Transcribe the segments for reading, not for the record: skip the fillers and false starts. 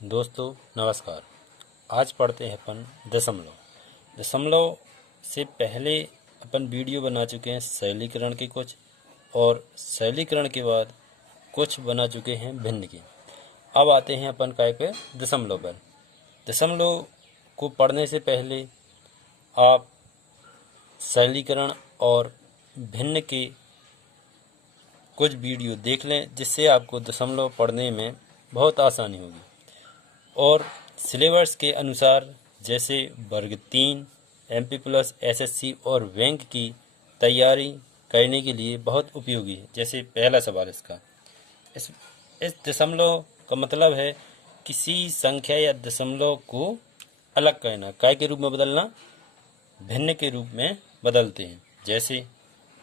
दोस्तों नमस्कार। आज पढ़ते हैं अपन दशमलव। दशमलव से पहले अपन वीडियो बना चुके हैं सरलीकरण के कुछ, और सरलीकरण के बाद कुछ बना चुके हैं भिन्न के। अब आते हैं अपन काय पे दशमलव पर। दशमलव को पढ़ने से पहले आप सरलीकरण और भिन्न के कुछ वीडियो देख लें, जिससे आपको दशमलव पढ़ने में बहुत आसानी होगी। और सिलेबस के अनुसार जैसे वर्ग 3, MP प्लस, SSC और बैंक की तैयारी करने के लिए बहुत उपयोगी है। जैसे पहला सवाल इसका, इस दशमलव का मतलब है किसी संख्या या दशमलव को अलग करना, काय के रूप में बदलना, भिन्न के रूप में बदलते हैं। जैसे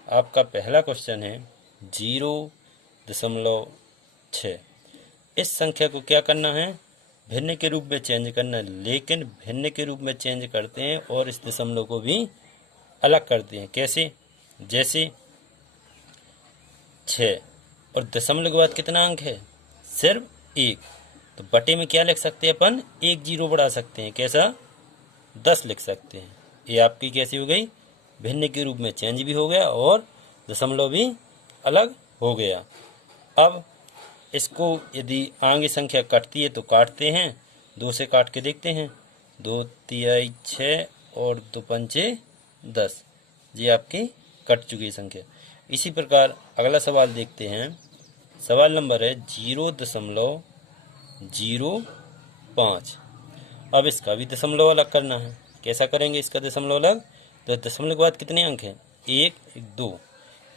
आपका पहला क्वेश्चन है 0.6। इस संख्या को क्या करना है, भिन्न के रूप में चेंज करना है। लेकिन भिन्न के रूप में चेंज करते हैं और इस दशमलव को भी अलग करते हैं। कैसे? जैसे 6 और दशमलव के बाद कितना अंक है, सिर्फ 1, तो बटे में क्या लिख सकते हैं अपन, 1 0 बढ़ा सकते हैं। कैसा? 10 लिख सकते हैं। ये आपकी कैसी हो गई, भिन्न के रूप में चेंज भी हो गया और दशमलव भी अलग हो गया। अब इसको यदि आगे संख्या कटती है तो काटते हैं, 2 से काट के देखते हैं। 2 तिहाई 6 और 2 पंचे 10, ये आपकी कट चुकी संख्या। इसी प्रकार अगला सवाल देखते हैं। सवाल नंबर है 0.05। अब इसका भी दशमलव अलग करना है। कैसा करेंगे इसका दशमलव अलग, तो दशमलव के बाद कितने अंक हैं, 1 2।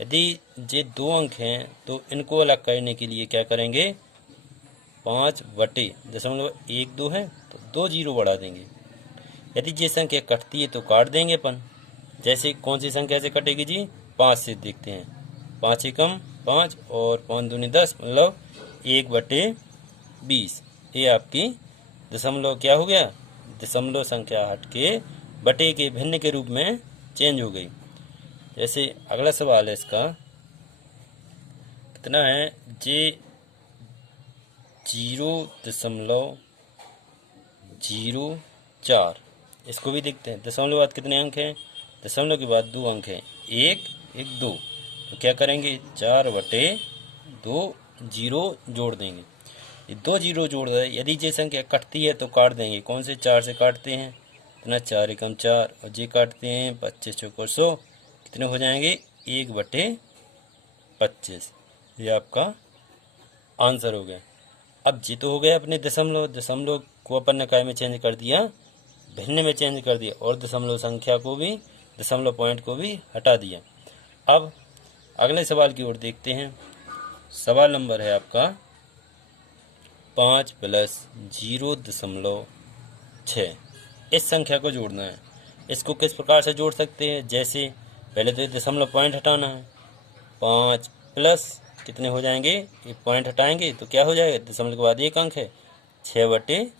यदि ये 2 अंक हैं तो इनको अलग करने के लिए क्या करेंगे, 5 बटे दशमलव 1 2 है तो 2 0 बढ़ा देंगे। यदि ये संख्या कटती है तो काट देंगे अपन। जैसे कौन सी संख्या से कटेगी जी, 5 से देखते हैं। 5 एकम 5 और 5 दूनी 10, मतलब 1 बटे 20। ये आपकी दशमलव क्या हो गया, दशमलव संख्या हट के बटे के भिन्न के रूप में चेंज हो गई। जैसे अगला सवाल है इसका, कितना है, जे 0.04। इसको भी देखते हैं। दशमलव के बाद कितने अंक हैं, दशमलव के बाद 2 अंक हैं, 1 1 2। तो क्या करेंगे, 4 बटे 2 0 जोड़ देंगे। ये 2 0 जोड़ दें। यदि ये संख्या कटती है तो काट देंगे। कौन से, 4 से काटते हैं, इतना 4 एकम 4 और ये काटते हैं 25 चौको 100, कितने हो जाएंगे, 1 बटे 25। ये आपका आंसर हो गया। अब जी तो हो गया अपने दशमलव। दशमलव को अपन ने काय में चेंज कर दिया, भिन्न में चेंज कर दिया, और दशमलव संख्या को भी, दशमलव पॉइंट को भी हटा दिया। अब अगले सवाल की ओर देखते हैं। सवाल नंबर है आपका 5 + 0.6। इस संख्या को जोड़ना है। इसको किस प्रकार से जोड़ सकते हैं, जैसे पहले तो दशमलव पॉइंट हटाना है। 5 प्लस कितने हो जाएंगे, ये पॉइंट हटाएंगे तो क्या हो जाएगा, दशमलव के बाद 1 अंक है, 6 बटे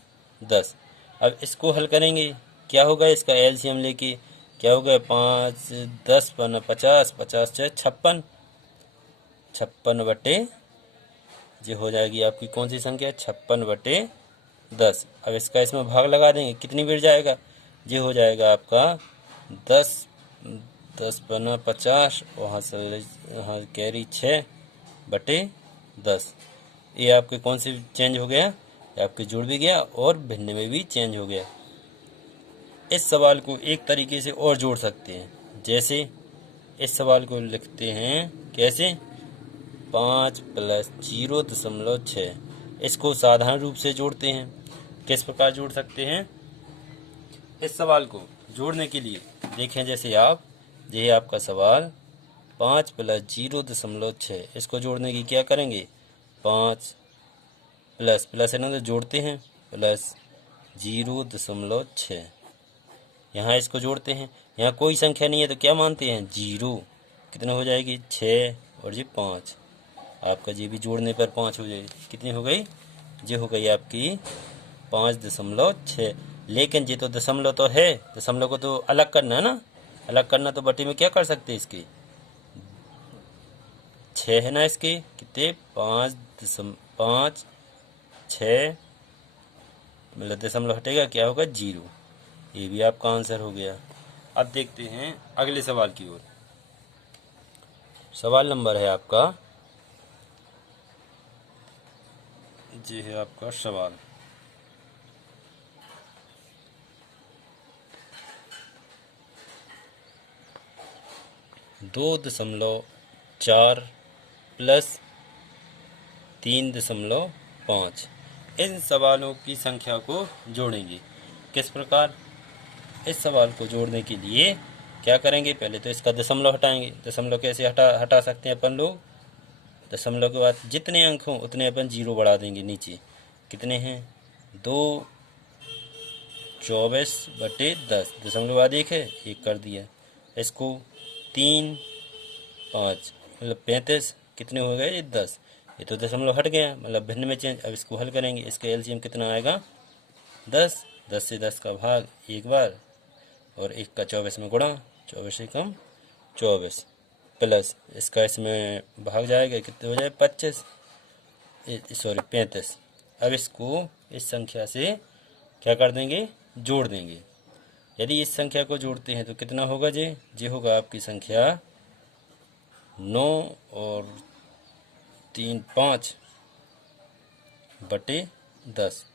10। अब इसको हल करेंगे, क्या होगा, इसका एलसीएम लेके क्या होगा, 5 10 × 50, 50 6 56, 56 बटे, ये हो जाएगी आपकी कौन सी संख्या, 56 बटे 10। अब इसका इसमें भाग लगा देंगे, कितनी बढ़ जाएगा, ये हो जाएगा आपका 10 10 × 50, वहाँ से यहाँ कैरी 6 बटे 10। ये आपके कौन से चेंज हो गया, ये आपके जुड़ भी गया और भिन्न में भी चेंज हो गया। इस सवाल को एक तरीके से और जोड़ सकते हैं। जैसे इस सवाल को लिखते हैं कैसे, 5 + 0.6। इसको साधारण रूप से जोड़ते हैं। किस प्रकार जोड़ सकते हैं, इस सवाल को जोड़ने के लिए देखें, जैसे आप, ये आपका सवाल 5 + 0.6। इसको जोड़ने की क्या करेंगे, 5 प्लस प्लस है ना, तो जोड़ते हैं, प्लस 0.6। यहाँ इसको जोड़ते हैं। यहाँ कोई संख्या नहीं है तो क्या मानते हैं, 0। कितने हो जाएगी, 6 और ये 5। आपका ये भी जोड़ने पर 5 हो जाएगी। कितनी हो गई, ये हो गई आपकी 5.6। लेकिन ये तो दशमलव तो है, दशमलव को तो अलग करना है ना। अलग करना तो बटे में क्या कर सकते हैं, इसके 6 है ना, इसके कितने, 5 6 मतलब दशमलव हटेगा, क्या होगा 0। ये भी आपका आंसर हो गया। अब देखते हैं अगले सवाल की ओर। सवाल नंबर है आपका, जी है आपका सवाल 2.4 प्लस 3.5। इन सवालों की संख्या को जोड़ेंगे। किस प्रकार? इस सवाल को जोड़ने के लिए क्या करेंगे, पहले तो इसका दशमलव हटाएंगे। दशमलव कैसे हटा सकते हैं अपन लोग? दशमलव के बाद जितने अंक हों उतने अपन 0 बढ़ा देंगे नीचे। कितने हैं? 2/24 दशमलव बाद 1 है, 1 कर दिया। इसको 3 5 मतलब 35 कितने हो गए? 10। ये तो दशमलव हट गया, मतलब भिन्न में चेंज। अब इसको हल करेंगे, इसका एलसीएम कितना आएगा? 10। 10 से 10 का भाग एक बार और 1 का 24 में गुणा, 24 से कम 24 प्लस इसका इसमें भाग जाएगा, कितने हो जाए? 25 सॉरी 35। अब इसको इस संख्या से क्या कर देंगे? जोड़ देंगे। यदि इस संख्या को जोड़ते हैं तो कितना होगा जी? जी होगा आपकी संख्या 9 और 3 5/10।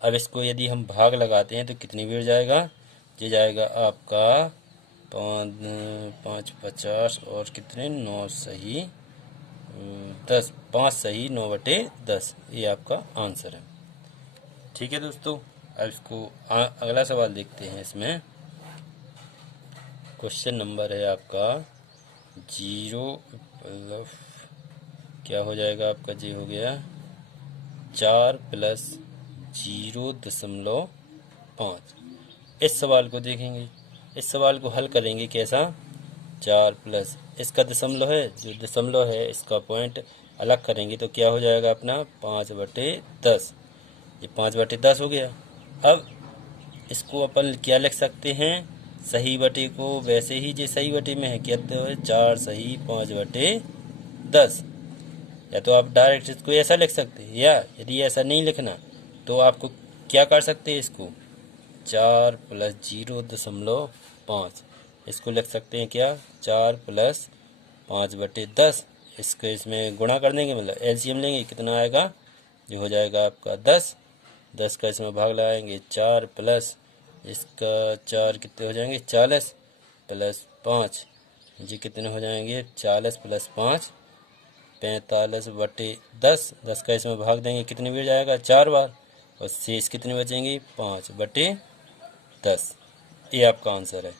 अब इसको यदि हम भाग लगाते हैं तो कितनी बार जाएगा? ये जाएगा आपका 5 50 और कितने 9 सही 10, 5 सही 9/10। ये आपका आंसर है। ठीक है दोस्तों, अब इसको अगला सवाल देखते हैं। इसमें क्वेश्चन नंबर है आपका 0 क्या हो जाएगा आपका? जी हो गया 4 प्लस 0.5। इस सवाल को देखेंगे, इस सवाल को हल करेंगे कैसा? 4 प्लस इसका दशमलव है, जो दशमलव है इसका पॉइंट अलग करेंगे तो क्या हो जाएगा अपना? 5/10। ये 5/10 हो गया। अब इसको अपन क्या लिख सकते हैं? सही बटे को वैसे ही जो सही बटे में है क्या तो है 4 सही 5/10। या तो आप डायरेक्ट इसको ऐसा लिख सकते हैं, या यदि ऐसा नहीं लिखना तो आपको क्या कर सकते हैं? इसको 4 प्लस 0.5 इसको लिख सकते हैं क्या? 4 प्लस 5/10। इसको इसमें गुणा कर देंगे, मतलब एलसीएम लेंगे, कितना आएगा? जो हो जाएगा आपका 10। 10 का इसमें भाग लगाएंगे, 4 प्लस इसका 4 कितने हो जाएंगे? 40 प्लस 5 जी कितने हो जाएंगे? 40 प्लस 5 45/10। 10 का इसमें भाग देंगे, कितनी बार जाएगा? 4 बार। और शेष कितने बचेंगे? 5/10। ये आपका आंसर है।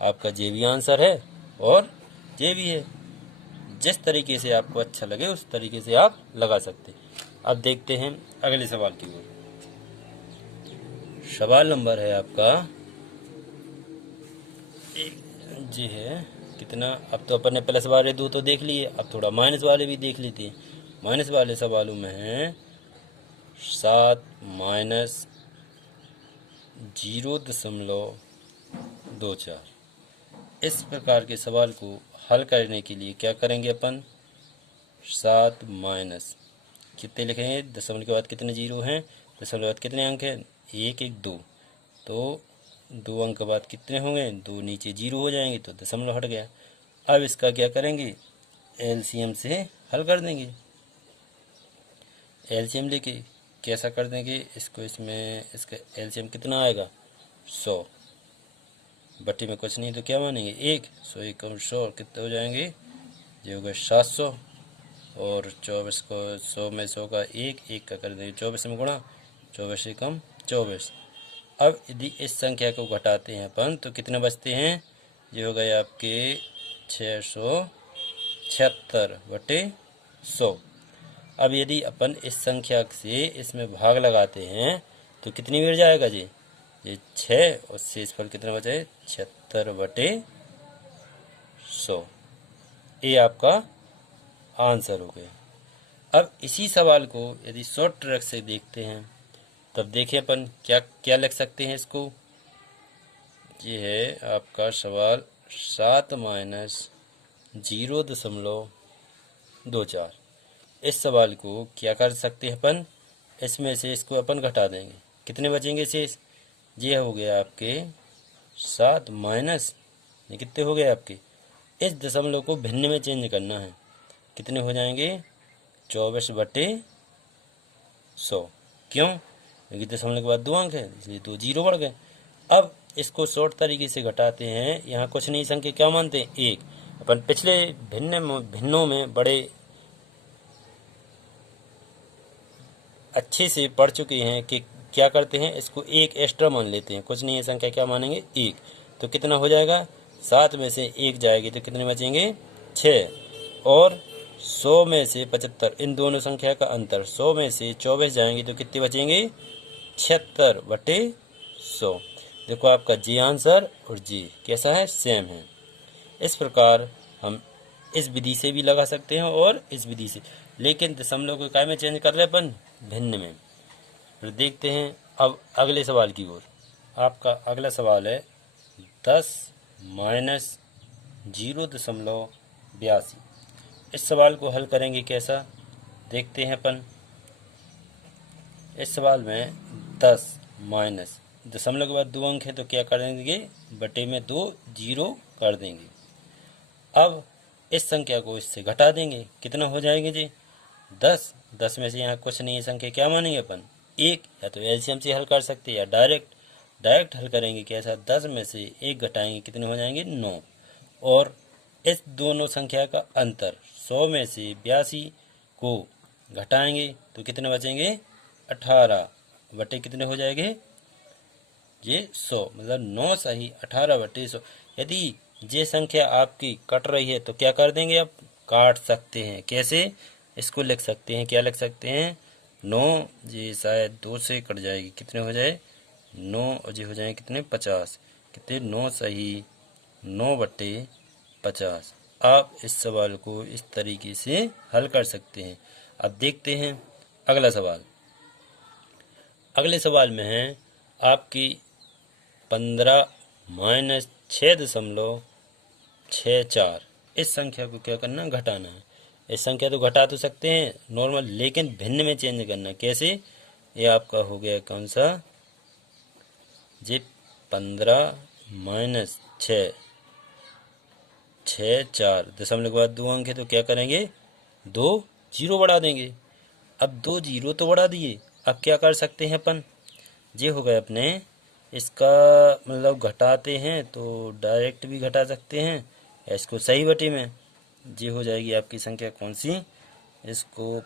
आपका जे भी आंसर है और जे भी है। जिस तरीके से आपको अच्छा लगे उस तरीके से आप लगा सकते। अब देखते हैं अगले सवाल की ओर। सवाल नंबर है आपका जी है कितना? अब तो अपन ने प्लस वाले दो तो देख लिए, अब थोड़ा माइनस वाले भी देख लेते हैं। माइनस वाले सवालों में है 7 माइनस 0.24। इस प्रकार के सवाल को हल करने के लिए क्या करेंगे अपन? 7 माइनस कितने लिखेंगे? दशमलव के बाद कितने जीरो हैं? दशमलव के बाद कितने अंक हैं? 1 1 2। तो 2 अंक के बाद कितने होंगे? 2 नीचे 0 हो जाएंगे तो दशमलव हट गया। अब इसका क्या करेंगे? एलसीएम से हल कर देंगे। एलसीएम लेके कैसा कर देंगे इसको? इसमें इसका एलसीएम कितना आएगा? 100। बट्टी में कुछ नहीं तो क्या मानेंगे? 1 100 1 100 कितने हो जाएंगे? ये हो गए 700। और 24 को 100 में 100 का 1 का कर देंगे 24 में गुणा, 24 से कम 24। अब यदि इस संख्या को घटाते हैं अपन तो कितने बचते हैं? ये हो गए आपके 676/100। अब यदि अपन इस संख्या से इसमें भाग लगाते हैं तो कितनी बार जाएगा जी? ये 6 और शेषफल कितना बचे? 76/100। ये आपका आंसर हो गया। अब इसी सवाल को यदि शॉर्ट ट्रिक से देखते हैं तब देखें अपन क्या क्या लिख सकते हैं इसको। ये है आपका सवाल 7 माइनस 0.24। इस सवाल को क्या कर सकते हैं अपन? इसमें से इसको अपन घटा देंगे। कितने बचेंगे शेष? ये हो गया आपके 7 माइनस, ये कितने हो गए आपके? इस दशमलव को भिन्न में चेंज करना है, कितने हो जाएंगे? 24/100। क्यों? क्योंकि दशमलव के बाद 2 अंक है, इसलिए 2 जीरो बढ़ गए। अब इसको शॉर्ट तरीके से घटाते हैं। यहाँ कुछ नई संख्या क्या मानते हैं? 1। अपन पिछले भिन्नों में बड़े अच्छे से पढ़ चुके हैं कि क्या करते हैं, इसको 1 एक्स्ट्रा मान लेते हैं। कुछ नई संख्या क्या मानेंगे? 1। तो कितना हो जाएगा? 7 में से 1 जाएगी तो कितने बचेंगे? 6। और 100 में से 75, इन दोनों संख्या का अंतर, 100 में से 24 जाएंगे तो कितने बचेंगे? 76/100। देखो आपका जी आंसर और जी कैसा है? सेम है। इस प्रकार हम इस विधि से भी लगा सकते हैं और इस विधि से, लेकिन दशमलव को काय में चेंज कर रहे हैं अपन? भिन्न में। फिर देखते हैं अब अगले सवाल की ओर। आपका अगला सवाल है 10 माइनस 0.82। इस सवाल को हल करेंगे कैसा, देखते हैं अपन। इस सवाल में 10 माइनस, दशमलव के बाद 2 अंक है तो क्या कर देंगे? बटे में 2 जीरो कर देंगे। अब इस संख्या को इससे घटा देंगे, कितना हो जाएगा जी? 10। 10 में से यहाँ कुछ नहीं है संख्या, क्या मानेंगे अपन? 1। या तो एलसीएम से हल कर सकते हैं या डायरेक्ट हल करेंगे कैसा? 10 में से 1 घटाएंगे, कितने हो जाएंगे? 9। और इस दोनों संख्या का अंतर, 100 में से 82 को घटाएंगे तो कितने बचेंगे? 18 बटे कितने हो जाएंगे? ये 100, मतलब 9 सही 18/100। यदि ये संख्या आपकी कट रही है तो क्या कर देंगे? आप काट सकते हैं। कैसे? इसको लिख सकते हैं, क्या लिख सकते हैं? 9, ये शायद 2 से कट जाएगी, कितने हो जाए? 9 और ये हो जाए कितने? 50। कितने? 9 सही 9/50। आप इस सवाल को इस तरीके से हल कर सकते हैं। अब देखते हैं अगला सवाल। अगले सवाल में है आपकी 15 माइनस 6.64। इस संख्या को क्या करना? घटाना है। इस संख्या तो घटा तो सकते हैं नॉर्मल, लेकिन भिन्न में चेंज करना। कैसे? ये आपका हो गया कौन सा? ये 15 माइनस 6.64, दशमलव के बाद 2 अंक है तो क्या करेंगे? 2 जीरो बढ़ा देंगे। अब 2 जीरो तो बढ़ा दिए, अब क्या कर सकते हैं अपन? ये हो गए अपने, इसका मतलब घटाते हैं तो डायरेक्ट भी घटा सकते हैं, इसको सही बटे में। ये हो जाएगी आपकी संख्या कौन सी? इसको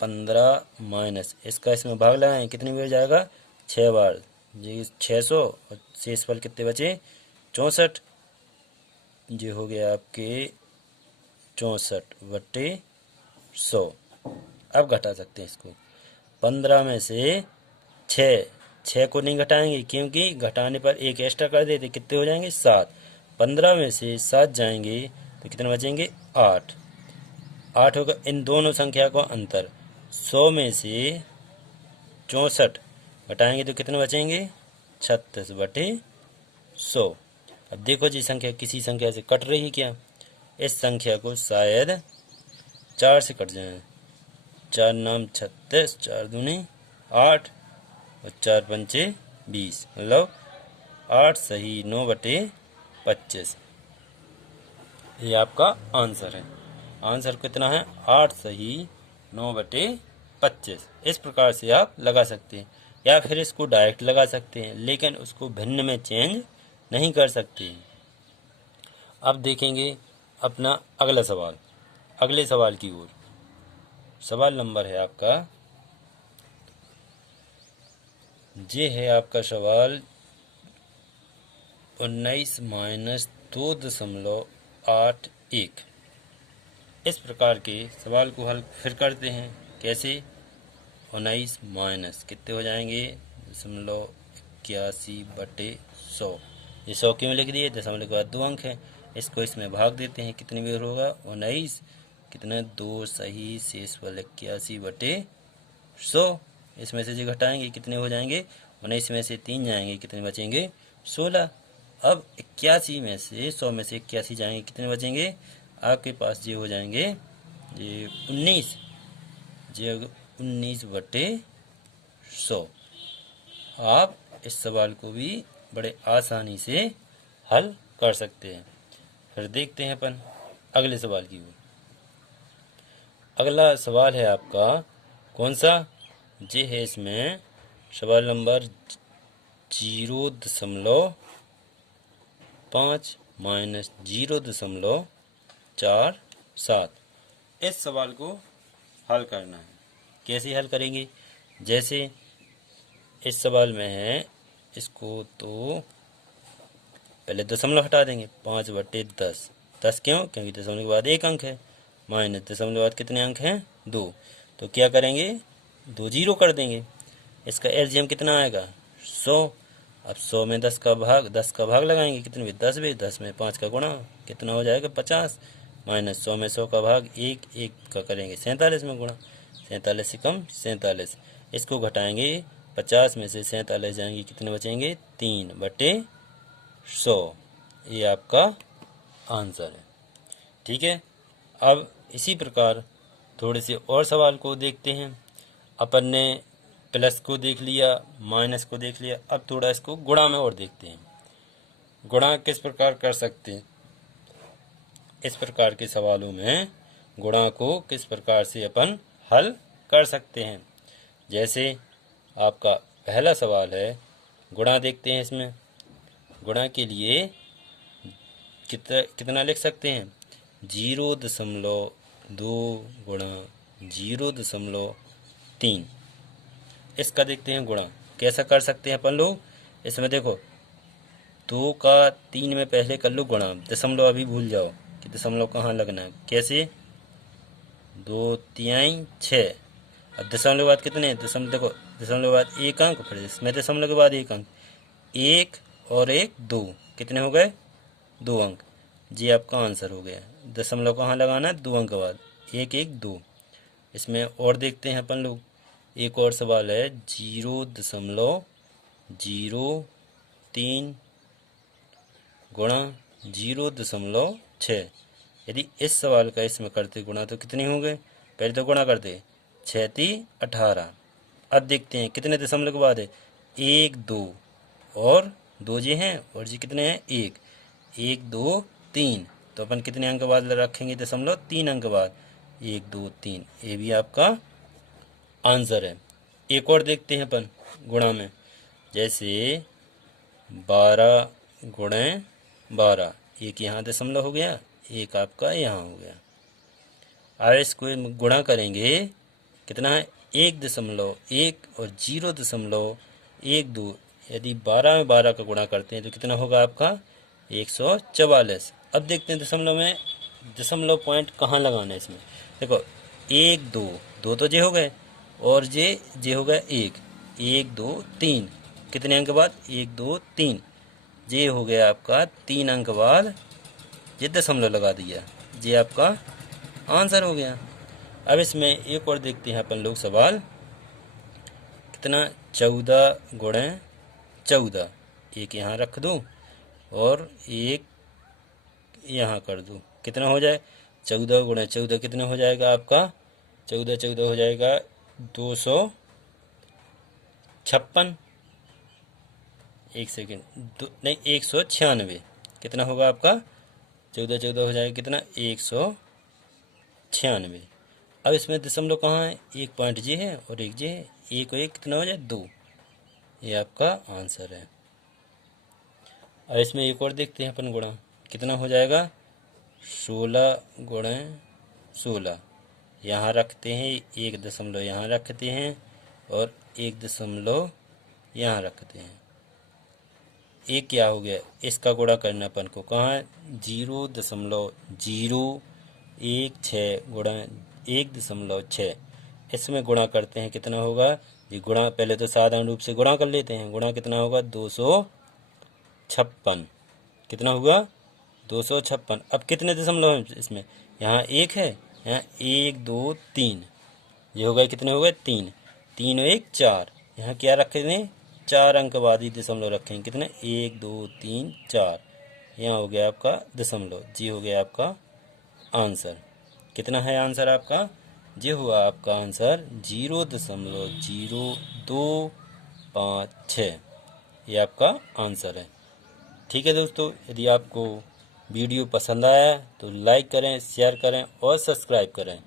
15 माइनस, इसका इसमें भाग लगाएं, कितनी बार जाएगा? 6 बार। ये 600 और शेष फल कितने बचे? 64। ये हो गया आपके 64/100। अब घटा सकते हैं इसको। 15 में से 6 को नहीं घटाएंगे क्योंकि घटाने पर 1 एक्स्ट्रा कर देते, कितने हो जाएंगे? 7। 15 में से 7 जाएंगे तो कितने बचेंगे? 8। 8 होगा इन दोनों संख्या का अंतर, 100 में से 64 घटाएंगे तो कितने बचेंगे? 36/100। अब देखो जी संख्या किसी संख्या से कट रही है क्या? इस संख्या को शायद 4 से कट जाए। 4 नाम 36, 4 दूनी 8 और 4 पंचे 20, मतलब 8 सही 9/25। ये आपका आंसर है। आंसर कितना है? 8 सही 9/25। इस प्रकार से आप लगा सकते हैं, या फिर इसको डायरेक्ट लगा सकते हैं, लेकिन उसको भिन्न में चेंज नहीं कर सकते। अब देखेंगे अपना अगला सवाल, अगले सवाल की ओर। सवाल नंबर है आपका, ये है आपका सवाल 19 माइनस 2.81। इस प्रकार के सवाल को हल फिर करते हैं। कैसे? 19 माइनस कितने हो जाएंगे? 0.81/100। ये 100 क्यों लिख दिए? दशमलव के बाद 2 अंक है, इसको इसमें भाग देते हैं, कितनी बार होगा? 19 कितना? 2 सही शेष वाले 81/100। इसमें से जो घटाएंगे कितने हो जाएंगे? 19 में से 3 जाएंगे, कितने बचेंगे? 16। अब 81 में से 100 में से 81 जाएंगे, कितने बचेंगे? आपके पास ये हो जाएंगे ये 19, ये 19/100। आप इस सवाल को भी बड़े आसानी से हल कर सकते हैं। फिर देखते हैं अपन अगले सवाल की ओर। अगला सवाल है आपका कौन सा, जे है इसमें सवाल नंबर 0.5 माइनस 0.47। इस सवाल को हल करना है। कैसे हल करेंगे, जैसे इस सवाल में है, इसको तो पहले दशमलव हटा देंगे, 5/10। 10 क्यों, क्योंकि दशमलव के बाद एक अंक है, माइनस दशमलव के बाद कितने अंक हैं, 2। तो क्या करेंगे, 2 जीरो कर देंगे। इसका एलसीएम कितना आएगा, 100। अब 100 में 10 का भाग लगाएंगे, कितने में, 10 में। 10 में 5 का गुणा, कितना हो जाएगा, 50। माइनस 100 में 100 का भाग 1 का करेंगे 47 में गुणा, 47 से कम 47। इसको घटाएंगे, 50 में से 47 जाएंगे, कितने बचेंगे, 3/100। ये आपका आंसर है। ठीक है, अब इसी प्रकार थोड़े से और सवाल को देखते हैं। अपन ने प्लस को देख लिया, माइनस को देख लिया, अब थोड़ा इसको गुणा में और देखते हैं। गुणा किस प्रकार कर सकते हैं, इस प्रकार के सवालों में गुणा को किस प्रकार से अपन हल कर सकते हैं। जैसे आपका पहला सवाल है, गुणा देखते हैं। इसमें गुणा के लिए कितना लिख सकते हैं, 0.2 गुणा 0.3। इसका देखते हैं गुणा कैसा कर सकते हैं अपन लोग। इसमें देखो, 2 का 3 में पहले कर लो गुणा, दशमलव अभी भूल जाओ कि दशमलव कहाँ लगना है। कैसे, 2 3 6। अब दशमलव के बाद कितने, दशमलव देखो, दशमलव के बाद एक अंक, फिर इसमें दशमलव के बाद एक अंक, 1 और 1 2, कितने हो गए, 2 अंक। जी आपका आंसर हो गया। दशमलव कहाँ लगाना है, 2 अंक के बाद, 1 1 2। इसमें और देखते हैं अपन लोग, एक और सवाल है, 0.03 गुणा 0.6। यदि इस सवाल का इसमें करते गुणा तो कितने होंगे, पहले तो गुणा करते, 6 3 18। अब देखते हैं कितने दशमलव के बाद है, 1 2 और 2 जी हैं, और जी कितने हैं, 1 1 2 3। तो अपन कितने अंक बाद रखेंगे, दशमलव, 3 अंक बाद, 1 2 3। ये भी आपका आंसर है। एक और देखते हैं अपन गुणा में, जैसे 12 गुणे 12, एक यहाँ दशमलव हो गया, एक आपका यहाँ हो गया। अब इसको गुणा करेंगे, कितना है, 1.1 और 0.12। यदि 12 में 12 का गुणा करते हैं तो कितना होगा आपका, 144। अब देखते हैं दशमलव में, दशमलव पॉइंट कहाँ लगाना है इसमें। देखो, 1 2 तो जे हो गए, और जे हो गया 1 1 2 3, कितने अंक बाद, 1 2 3। जे हो गया आपका 3 अंक बाद, ये दशमलव लगा दिया, जे आपका आंसर हो गया। अब इसमें एक और देखते हैं अपन लोग सवाल, कितना, 14 गुणे 14। एक यहाँ रख दूँ और एक यहाँ कर दूँ, कितना हो जाए, 14 गुणे 14 कितना हो जाएगा आपका, 14 14 हो जाएगा 256। एक सेकेंड, नहीं 196। कितना होगा आपका, 14 14 हो जाएगा कितना, 196। अब इसमें दशमलव कहाँ है, एक पॉइंट जी है और एक जी है, एक और एक कितना हो जाए, 2। ये आपका आंसर है। अब इसमें एक और देखते हैं अपन गुणा, कितना हो जाएगा, 16 गुणे 16। यहाँ रखते हैं, एक दशमलव यहाँ रखते हैं और एक दशमलव यहाँ रखते हैं। एक क्या हो गया, इसका गुणा करना अपन को, कहाँ है, 0.016 गुणा 1.6। इसमें गुणा करते हैं, कितना होगा जी, गुणा पहले तो साधारण रूप से गुणा कर लेते हैं। गुणा कितना होगा, 256। कितना हुआ, 256। अब कितने दशमलव हैं इसमें, यहाँ एक है, यहाँ 1 2 3, ये हो गए, कितने हो गए, 3 3 और 1 4। यहाँ क्या रखे थे, 4 अंक बाद ही दशमलव रखेंगे, कितने, 1 2 3 4। यहाँ हो गया आपका दशमलव, जी हो गया आपका आंसर। कितना है आंसर आपका, जी हुआ आपका आंसर 0.025 5 6, ये आपका आंसर है। ठीक है दोस्तों, यदि आपको वीडियो पसंद आया तो लाइक करें, शेयर करें और सब्सक्राइब करें।